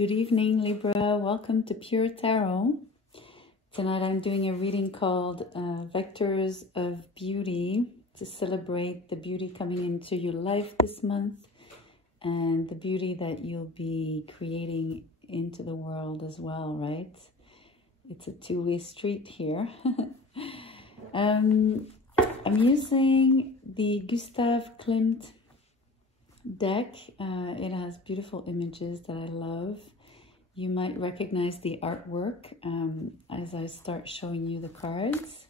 Good evening, Libra. Welcome to Pure Tarot. Tonight I'm doing a reading called Vectors of Beauty to celebrate the beauty coming into your life this month and the beauty that you'll be creating into the world as well, right? It's a two-way street here. I'm using the Gustav Klimt deck. It has beautiful images that I love. You might recognize the artwork as I start showing you the cards.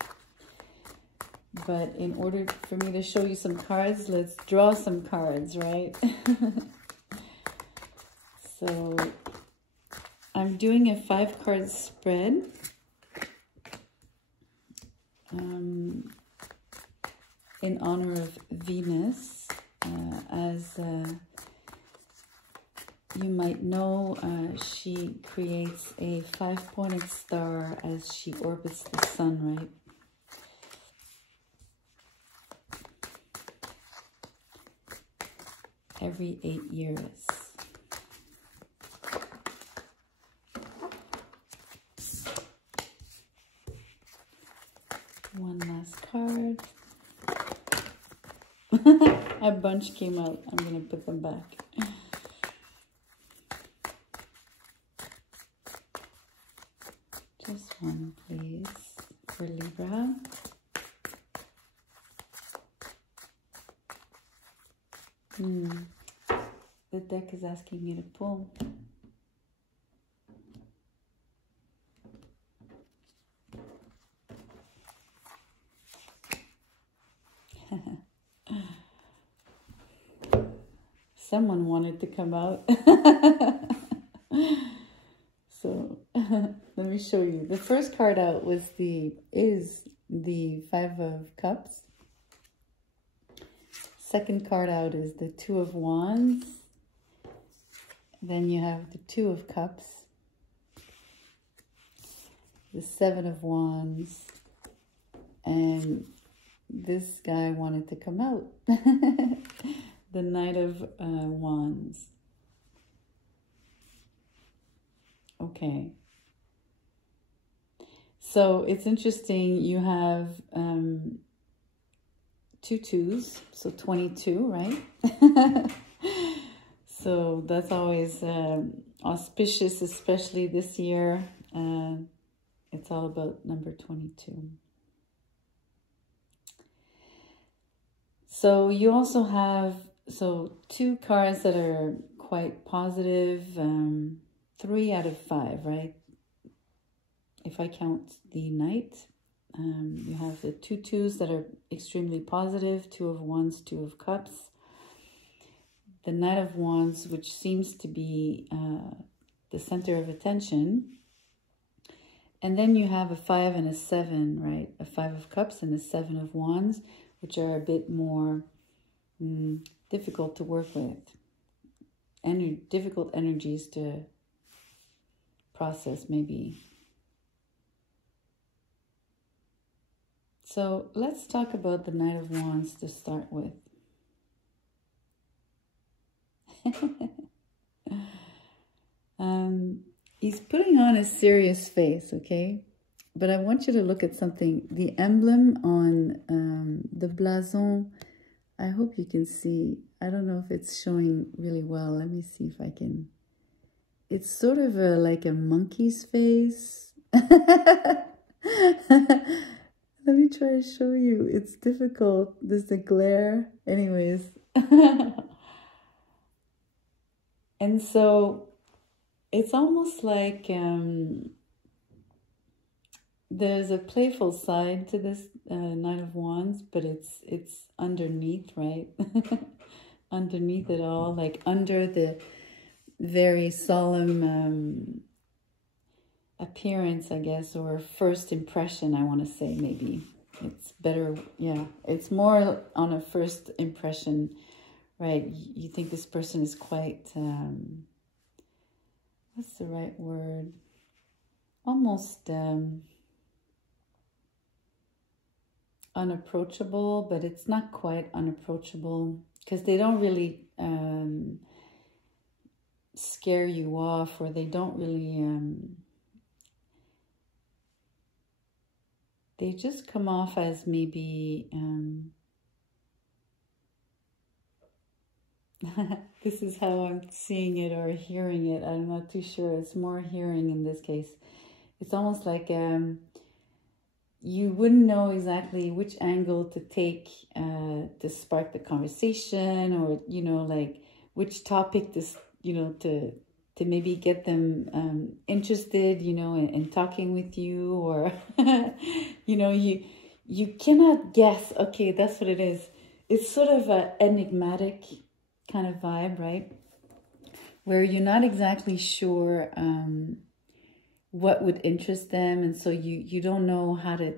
But in order for me to show you some cards, let's draw some cards, right? So I'm doing a 5-card spread. In honor of Venus. As you might know, she creates a 5-pointed star as she orbits the sun, right? Every 8 years. One last card. A bunch came out. I'm going to put them back. Just one, please, for Libra. The deck is asking me to pull. Someone wanted to come out. So let me show you. The first card out is the 5 of Cups. Second card out is the 2 of Wands. Then you have the 2 of Cups. The 7 of Wands. And this guy wanted to come out. The Knight of Wands. Okay. So it's interesting. You have 2 2s, so 22, right? So that's always auspicious, especially this year. It's all about number 22. So you also have 2 cards that are quite positive, 3 out of 5, right? If I count the Knight, you have the 2 2s that are extremely positive, 2 of Wands, 2 of Cups. The Knight of Wands, which seems to be the center of attention. And then you have a 5 and a 7, right? A 5 of Cups and a 7 of Wands, which are a bit more difficult to work with. Difficult energies to process, maybe. So let's talk about the Knight of Wands to start with. He's putting on a serious face, okay? But I want you to look at something. The emblem on the blason, I hope you can see. I don't know if it's showing really well. Let me see if I can. It's sort of like a monkey's face. Let me try to show you. It's difficult. There's the glare. Anyways. And so it's almost like there's a playful side to this Knight of Wands, but it's underneath, right? Underneath it all, like under the very solemn appearance, I guess, or first impression, I want to say, maybe. It's better, yeah. It's more on a first impression, right? You think this person is quite, what's the right word? Almost unapproachable, but it's not quite unapproachable because they don't really scare you off, or they don't really, they just come off as maybe, this is how I'm seeing it or hearing it. I'm not too sure. It's more hearing in this case. It's almost like you wouldn't know exactly which angle to take to spark the conversation, or, you know, like which topic to, you know, to maybe get them interested, you know, in talking with you, or, you know, you cannot guess. Okay, that's what it is. It's sort of an enigmatic kind of vibe, right? Where you're not exactly sure what would interest them, and so you don't know how to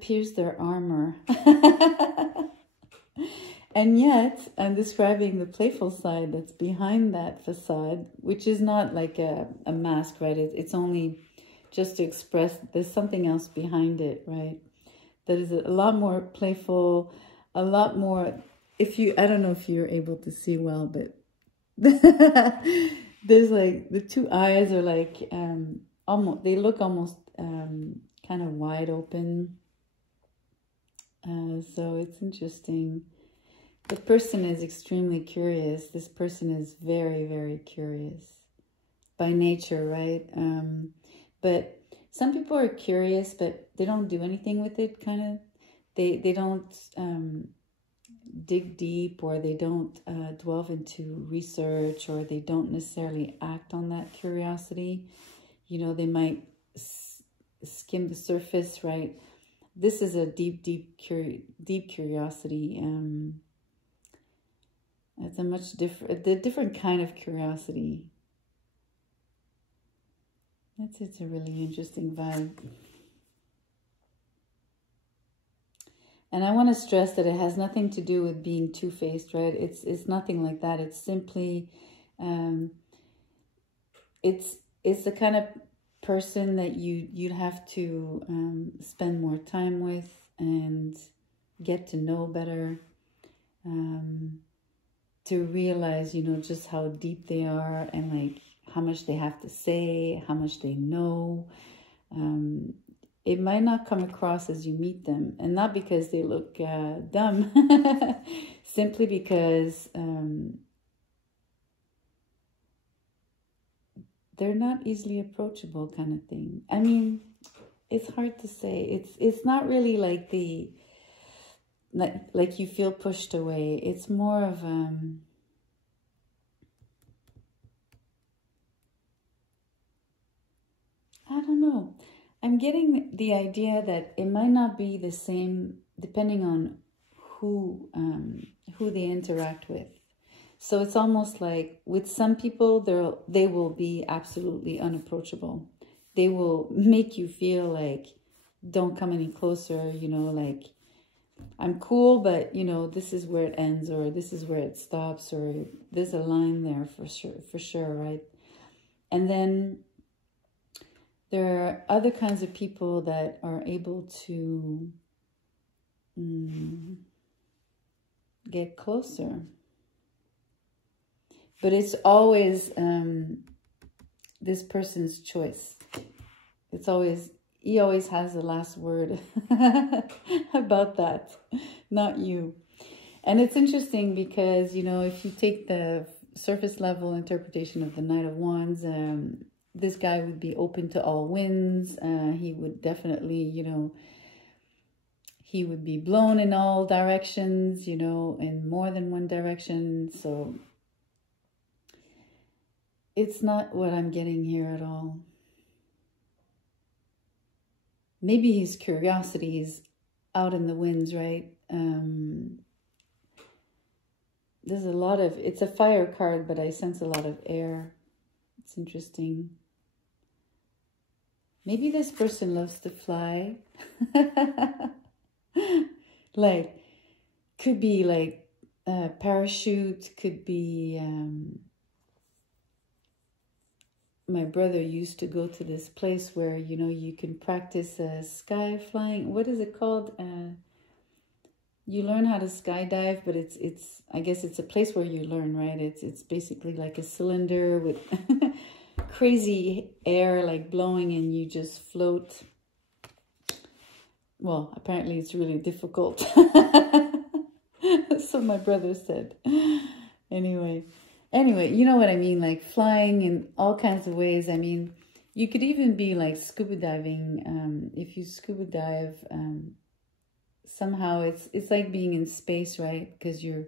pierce their armor. And yet I'm describing the playful side that's behind that facade, which is not like a mask, right? It's only just to express there's something else behind it, right? That is a lot more playful, a lot more, I don't know if you're able to see well, but there's like the two eyes are like almost, they look almost kind of wide open. So it's interesting. The person is extremely curious. This person is very, very curious by nature, right? But some people are curious, but they don't do anything with it, kind of. They don't dig deep, or they don't delve into research, or they don't necessarily act on that curiosity. You know, they might skim the surface, right? This is a deep curiosity. It's a much different kind of curiosity. It's a really interesting vibe. And I want to stress that it has nothing to do with being two-faced, right? It's nothing like that. It's simply, it's the kind of person that you'd have to spend more time with and get to know better, to realize, you know, just how deep they are, and like how much they have to say, how much they know. It might not come across as you meet them, and not because they look dumb, simply because they're not easily approachable, kind of thing. I mean, it's hard to say. It's not really like like you feel pushed away. It's more of I don't know. I'm getting the idea that it might not be the same depending on who they interact with. So it's almost like with some people, they will be absolutely unapproachable. They will make you feel like, don't come any closer, you know, like, I'm cool, but, you know, this is where it ends, or this is where it stops, or there's a line there for sure, right? And then there are other kinds of people that are able to get closer. But it's always this person's choice. It's always, he always has the last word about that, not you. And it's interesting because, you know, if you take the surface level interpretation of the Knight of Wands, this guy would be open to all winds. He would definitely, you know, he would be blown in all directions, you know, in more than one direction. So it's not what I'm getting here at all. Maybe his curiosity is out in the winds, right? There's a lot of, it's a fire card, but I sense a lot of air. It's interesting. Maybe this person loves to fly. Like, could be like a parachute, could be... my brother used to go to this place where, you know, you can practice sky flying. What is it called? you learn how to skydive, but it's I guess it's a place where you learn, right? It's basically like a cylinder with crazy air like blowing, and you just float. Well, apparently it's really difficult. So my brother said. Anyway, you know what I mean, like flying in all kinds of ways. I mean, you could even be like scuba diving. If you scuba dive, somehow it's like being in space, right? Because your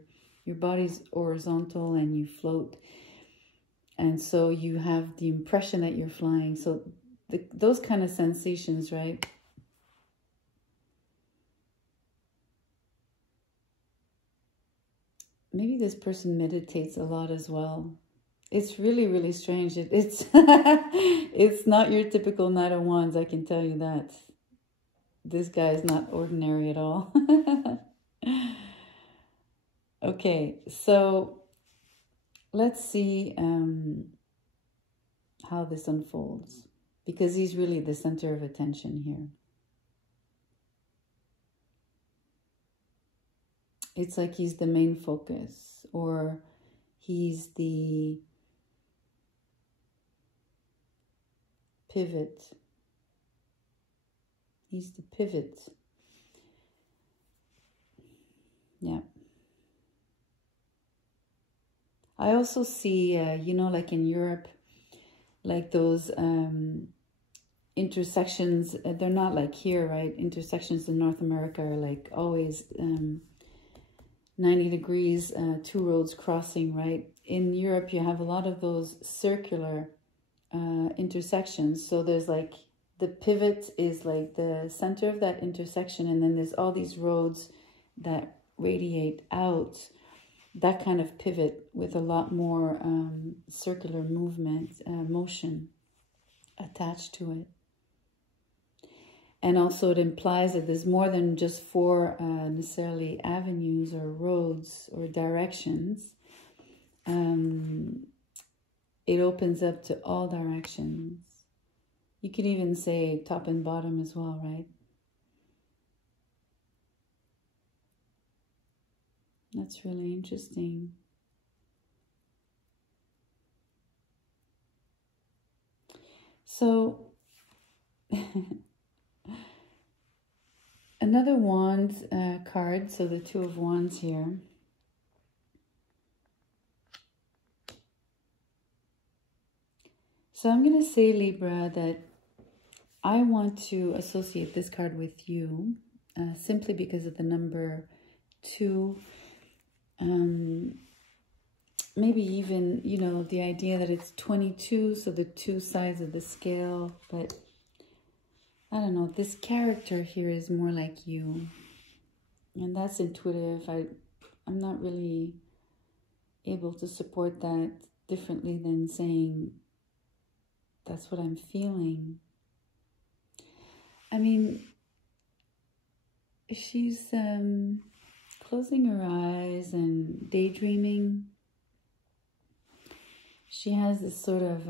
body's horizontal and you float, and so you have the impression that you're flying. So those kind of sensations, right? Maybe this person meditates a lot as well. It's really, really strange. It's it's not your typical Knight of Wands, I can tell you that. This guy is not ordinary at all. Okay, so let's see how this unfolds, because he's really the center of attention here. It's like he's the main focus, or he's the pivot. He's the pivot. Yeah. I also see, you know, like in Europe, like those intersections, they're not like here, right? Intersections in North America are like always 90 degrees, two roads crossing, right? In Europe, you have a lot of those circular intersections. So there's like, the pivot is like the center of that intersection, and then there's all these roads that radiate out, that kind of pivot with a lot more circular movement, motion attached to it. And also it implies that there's more than just four necessarily avenues or roads or directions. It opens up to all directions. You could even say top and bottom as well, right? That's really interesting. So, another wand card, so the Two of Wands here. So I'm going to say, Libra, that I want to associate this card with you simply because of the number 2. Maybe even, you know, the idea that it's 22, so the two sides of the scale. But I don't know, this character here is more like you. And that's intuitive. I'm not really able to support that differently than saying that's what I'm feeling. I mean, she's closing her eyes and daydreaming. She has this sort of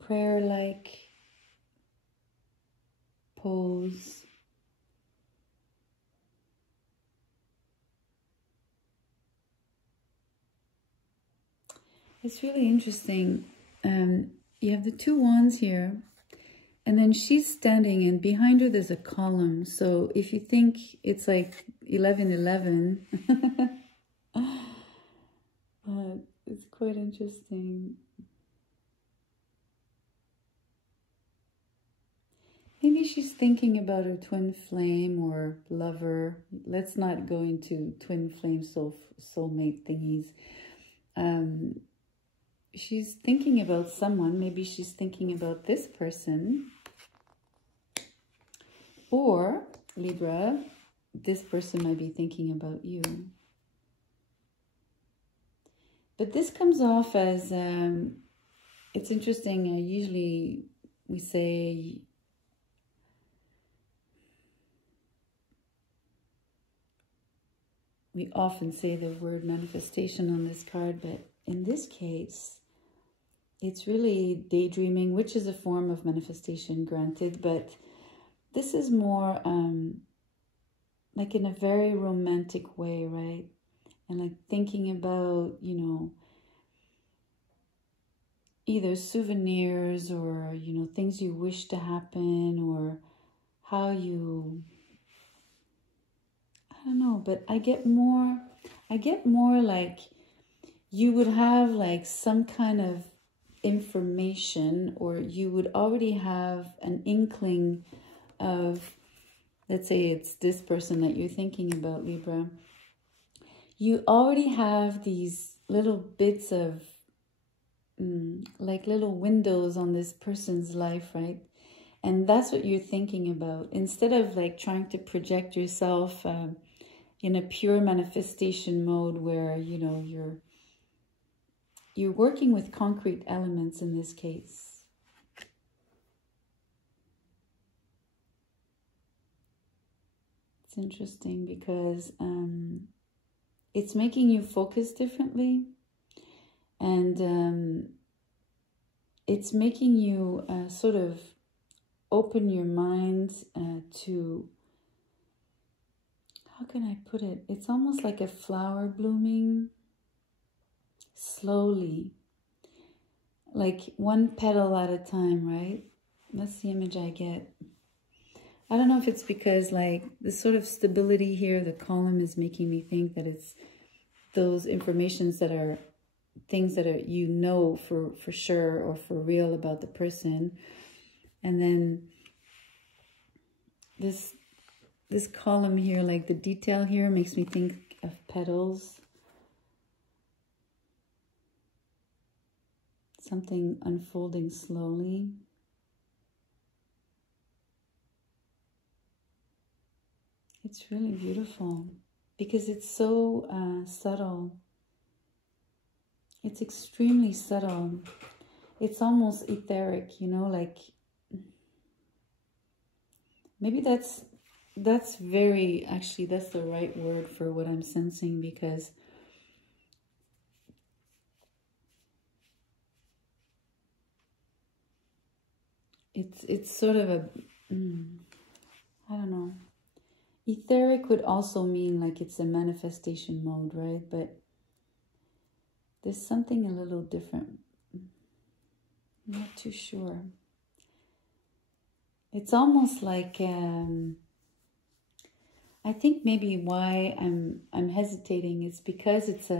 prayer-like pose. It's really interesting. You have the two wands here, and then she's standing, and behind her there's a column. So if you think it's like 11:11, it's quite interesting. Maybe she's thinking about her twin flame or lover. Let's not go into twin flame soulmate thingies. She's thinking about someone. Maybe she's thinking about this person. Or, Libra, this person might be thinking about you. But this comes off as, it's interesting, usually we say, we often say the word manifestation on this card, but in this case, it's really daydreaming, which is a form of manifestation, granted, but this is more like in a very romantic way, right? And like thinking about, you know, either souvenirs or, you know, things you wish to happen, or how you, I don't know, but I get more like you would have like some kind of information, or you would already have an inkling of, let's say it's this person that you're thinking about, Libra. You already have these little bits of like little windows on this person's life, right? And that's what you're thinking about. Instead of like trying to project yourself in a pure manifestation mode where, you know, you're working with concrete elements in this case. It's interesting because it's making you focus differently, and it's making you sort of open your mind to, how can I put it? It's almost like a flower blooming slowly, like one petal at a time, right? That's the image I get. I don't know if it's because like the sort of stability here, the column is making me think that it's those informations that are things that are, you know, for sure or for real about the person. And then this column here, like the detail here, makes me think of petals. Something unfolding slowly. It's really beautiful because it's so subtle. It's extremely subtle. It's almost etheric, you know, like maybe that's very, actually that's the right word for what I'm sensing, because it's sort of a I don't know. Etheric would also mean like it's a manifestation mode, right? But there's something a little different. I'm not too sure. It's almost like I think maybe why I'm hesitating is because it's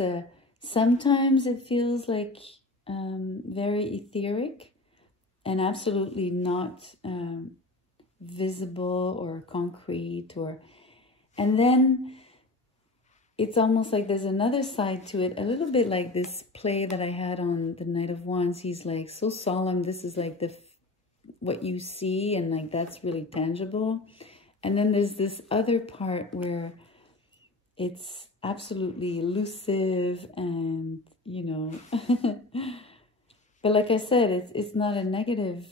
a sometimes it feels like very etheric and absolutely not visible or concrete, or, and then it's almost like there's another side to it, a little bit like this play that I had on the Knight of Wands. He's like so solemn. This is like what you see, and like that's really tangible. And then there's this other part where it's absolutely elusive and, you know, but like I said, it's not a negative,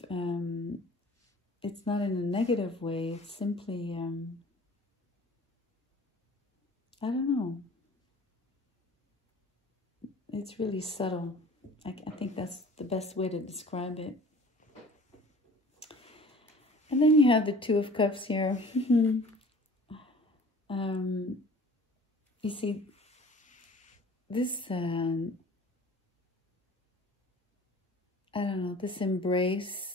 it's not in a negative way. It's simply, I don't know. It's really subtle. I think that's the best way to describe it. And then you have the Two of Cups here. You see, this, I don't know, this embrace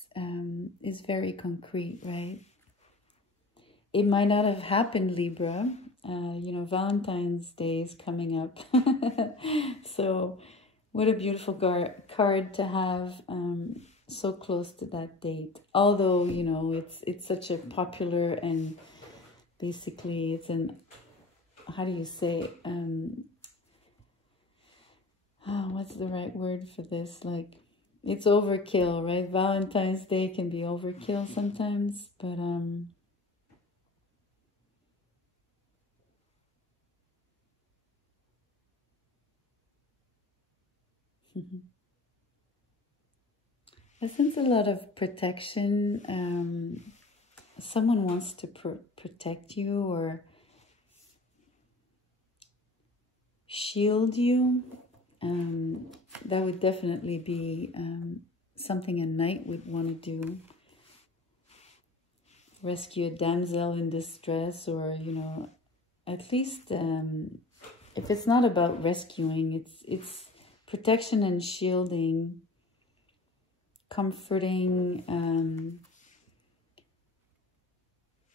is very concrete, right? It might not have happened, Libra. You know, Valentine's Day is coming up. So what a beautiful card to have so close to that date. Although, you know, it's such a popular, and basically it's an, how do you say, what's the right word for this? Like, it's overkill, right? Valentine's Day can be overkill sometimes, but I sense a lot of protection. Someone wants to protect you or shield you. That would definitely be something a knight would want to do. rescue a damsel in distress, or, you know, at least if it's not about rescuing, it's protection and shielding, comforting,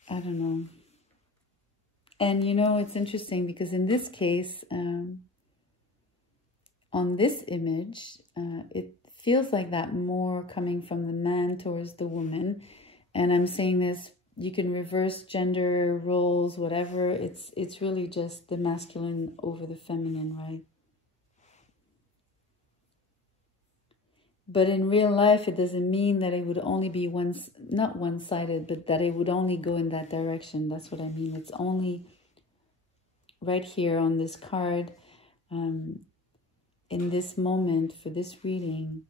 I don't know. And, you know, it's interesting because in this case, on this image, it feels like that more coming from the man towards the woman. And I'm saying this, you can reverse gender roles, whatever. It's really just the masculine over the feminine, right? But in real life, it doesn't mean that it would only be not one-sided, but that it would only go in that direction. That's what I mean. It's only right here on this card, in this moment for this reading.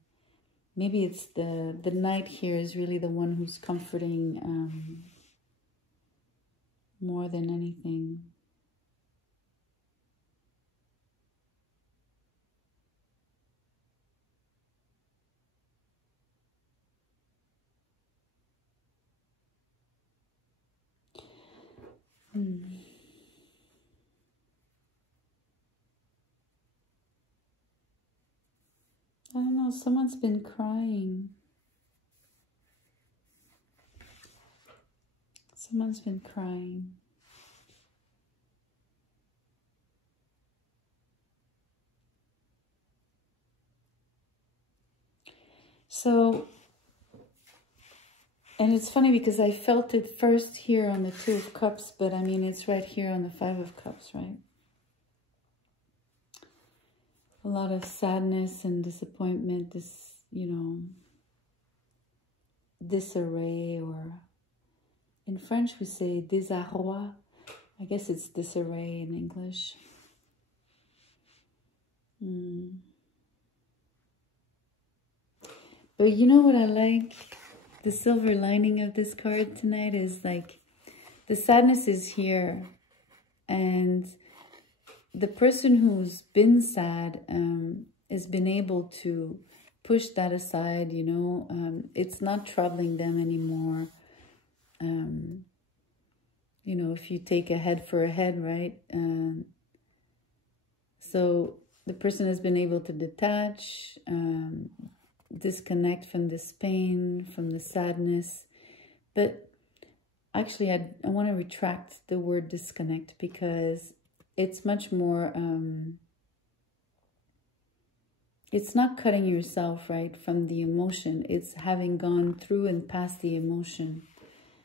Maybe it's the knight here is really the one who's comforting more than anything. I don't know, someone's been crying. Someone's been crying. So, and it's funny because I felt it first here on the Two of Cups, but I mean, it's right here on the Five of Cups, right? A lot of sadness and disappointment, this, you know, disarray, or in French we say désarroi. I guess it's disarray in English. But you know what I like? The silver lining of this card tonight is like the sadness is here, and the person who's been sad has been able to push that aside, you know. It's not troubling them anymore. You know, if you take a head for a head, right? So the person has been able to detach, disconnect from this pain, from the sadness. But actually, I want to retract the word disconnect, because it's much more, it's not cutting yourself, right, from the emotion. It's having gone through and past the emotion.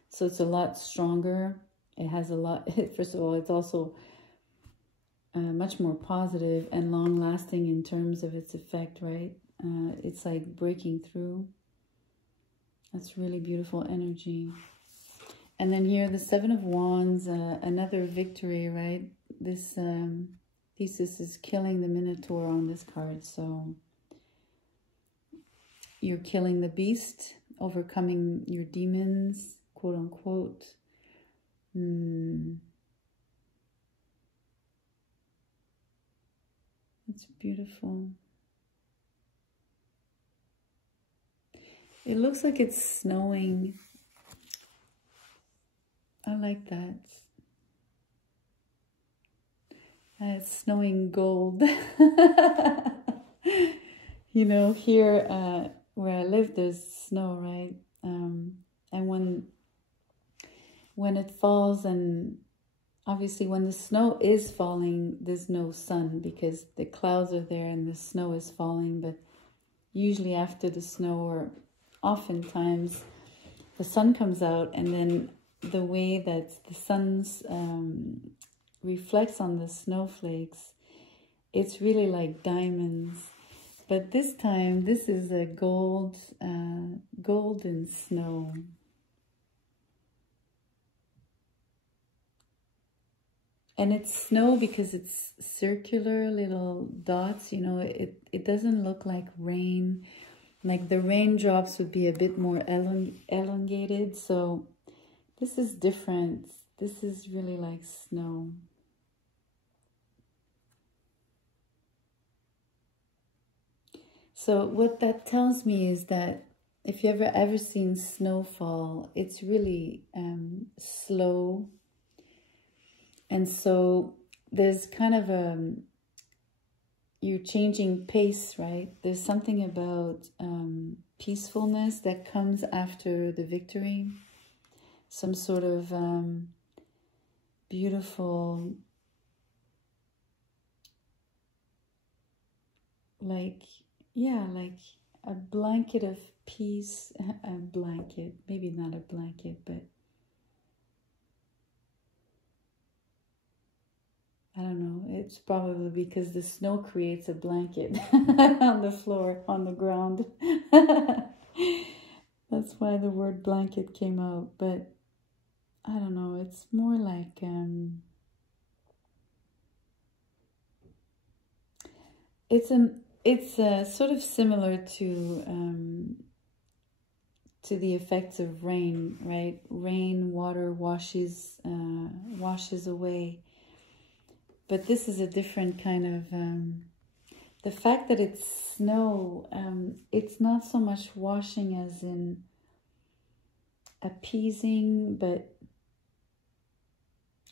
So it's a lot stronger. It has a lot, first of all, it's also much more positive and long-lasting in terms of its effect, right? It's like breaking through. That's really beautiful energy. And then here, the Seven of Wands, another victory, right? This Thesis is killing the Minotaur on this card. So you're killing the beast, overcoming your demons, quote unquote. It's beautiful. It looks like it's snowing. I like that. It's snowing gold. You know, here where I live, there's snow, right? And when it falls, and obviously when the snow is falling, there's no sun because the clouds are there and the snow is falling. But usually after the snow, or oftentimes, the sun comes out, and then the way that the sun's reflects on the snowflakes, it's really like diamonds. But this time, this is a golden snow. And it's snow because it's circular little dots, you know. It doesn't look like rain. Like the raindrops would be a bit more elongated. So this is different. This is really like snow. So what that tells me is that if you ever seen snowfall, it's really slow. And so there's kind of you're changing pace, right? There's something about peacefulness that comes after the victory. Some sort of beautiful, like a blanket of peace. A blanket, maybe not a blanket, but I don't know. It's probably because the snow creates a blanket on the floor, on the ground. That's why the word blanket came out. But I don't know. It's more like it's sort of similar to the effects of rain, right? Rain, water washes away. But this is a different kind of, the fact that it's snow, it's not so much washing as in appeasing, but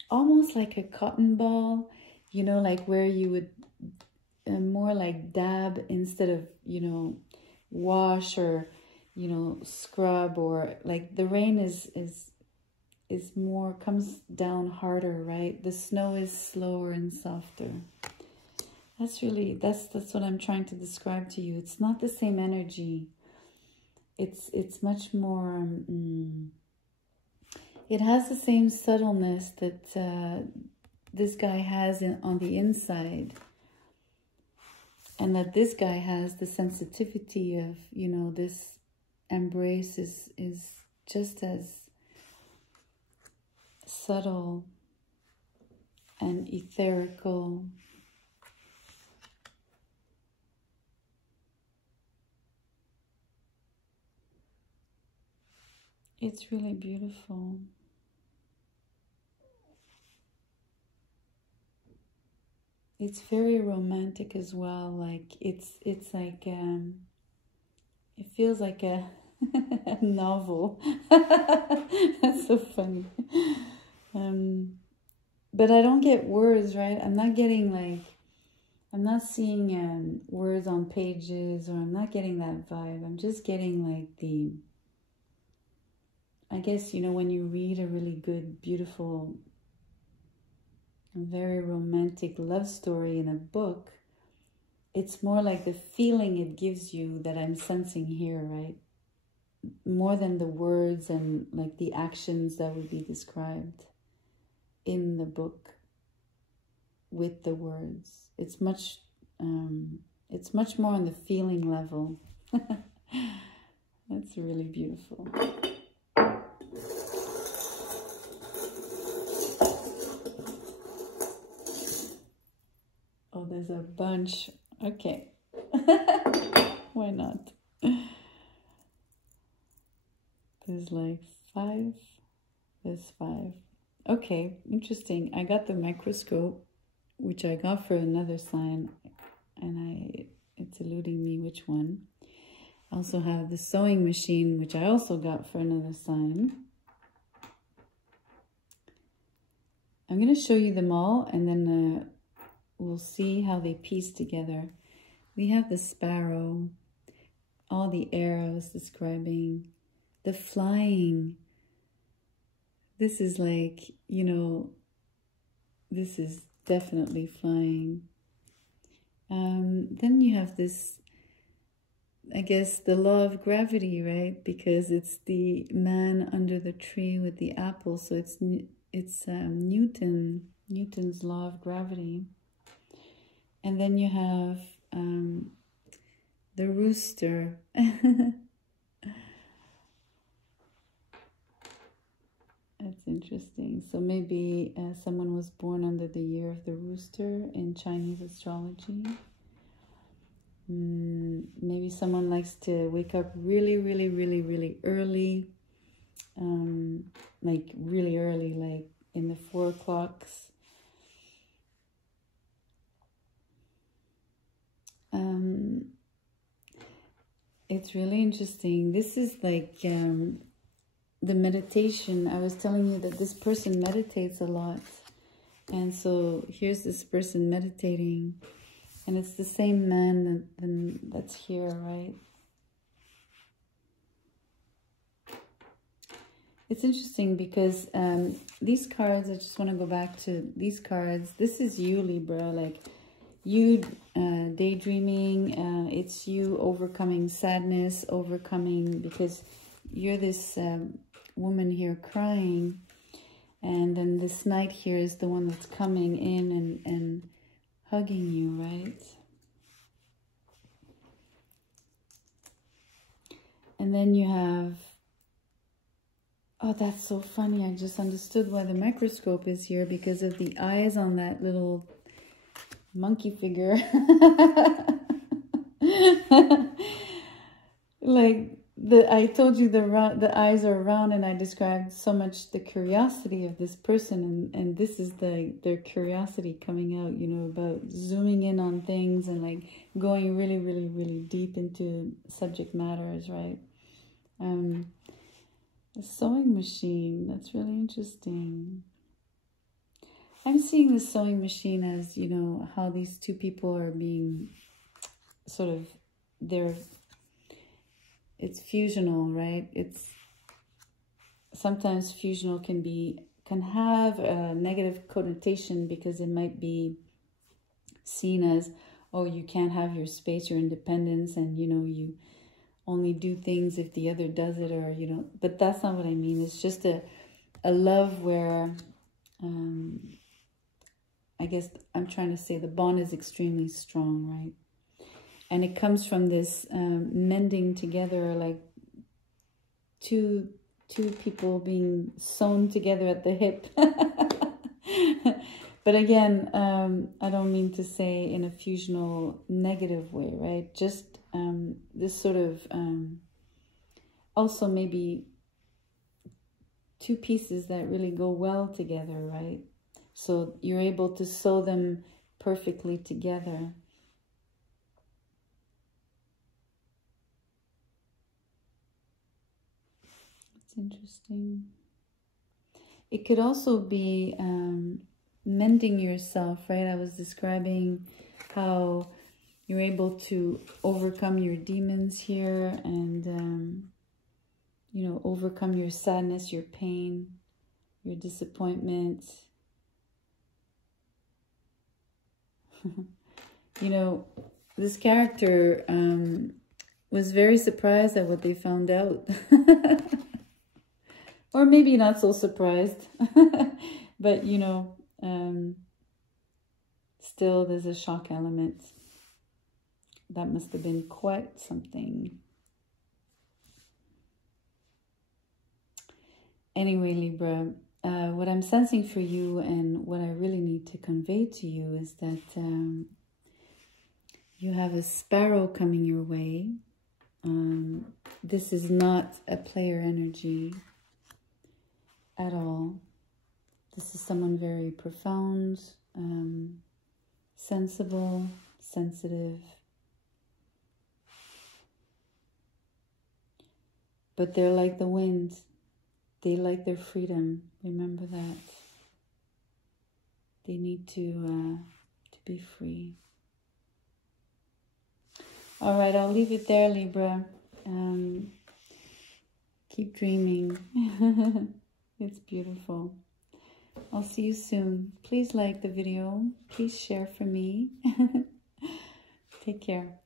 almost like a cotton ball, you know, like where you would more like dab instead of, you know, wash or, you know, scrub, or like the rain is more, comes down harder, right? The snow is slower and softer. That's what I'm trying to describe to you. It's not the same energy. It's much more, it has the same subtleness that this guy has on the inside, and that this guy has the sensitivity of, you know, this embrace is just as subtle and etherical. It's really beautiful. It's very romantic as well. Like it's like it feels like a a novel. That's so funny. But I don't get words, right? I'm not getting like, I'm not seeing words on pages, or I'm not getting that vibe. I'm just getting like the, I guess, you know, when you read a really good, beautiful, very romantic love story in a book, it's more like the feeling it gives you that I'm sensing here, right? More than the words and like the actions that would be described in the book with the words. It's much more on the feeling level. That's really beautiful. Oh, there's a bunch. Okay. Why not? There's like 5. There's 5. Okay, interesting. I got the microscope, which I got for another sign, and it's eluding me which one. I also have the sewing machine, which I also got for another sign. I'm going to show you them all, and then we'll see how they piece together. We have the sparrow, all the arrows describing the flying. This is like, you know, this is definitely flying. Then you have this, I guess, the law of gravity, right? Because it's the man under the tree with the apple. So it's Newton's law of gravity. And then you have the rooster. That's interesting. So maybe someone was born under the year of the rooster in Chinese astrology. Maybe someone likes to wake up really, really, really, really early. Like really early, like in the 4 o'clocks. It's really interesting. This is like the meditation. I was telling you that this person meditates a lot. And so here's this person meditating. And it's the same man that's here, right? It's interesting because these cards, I just want to go back to these cards. This is you, Libra, like you daydreaming. It's you overcoming sadness, overcoming, because you're this woman here crying. And then this knight here is the one that's coming in and hugging you, right? And then you have, oh, that's so funny. I just understood why the microscope is here, because of the eyes on that little monkey figure. Like, I told you the eyes are round, and I described so much the curiosity of this person, and this is their curiosity coming out, you know, about zooming in on things and like going really, really, really deep into subject matters, right? A sewing machine, that's really interesting. I'm seeing the sewing machine as, you know, how these two people are being sort of, it's fusional, right? It's sometimes fusional can have a negative connotation, because it might be seen as, oh, you can't have your space, your independence, and, you know, you only do things if the other does it, or, you know, but that's not what I mean. It's just a love where, I guess I'm trying to say the bond is extremely strong, right? And it comes from this mending together, like two people being sewn together at the hip. But again, I don't mean to say in a fusional negative way, right? Just this sort of, also maybe two pieces that really go well together, right? So you're able to sew them perfectly together. It's interesting. It could also be mending yourself, right? I was describing how you're able to overcome your demons here, and you know, overcome your sadness, your pain, your disappointment. You know, this character was very surprised at what they found out. Or maybe not so surprised. But, you know, still there's a shock element. That must have been quite something. Anyway, Libra, what I'm sensing for you, and what I really need to convey to you, is that you have a sparrow coming your way. This is not a player energy at all. This is someone very profound, sensible, sensitive. But they're like the wind. They like their freedom. Remember that. They need to be free. All right, I'll leave it there, Libra. Keep dreaming. It's beautiful. I'll see you soon. Please like the video. Please share for me. Take care.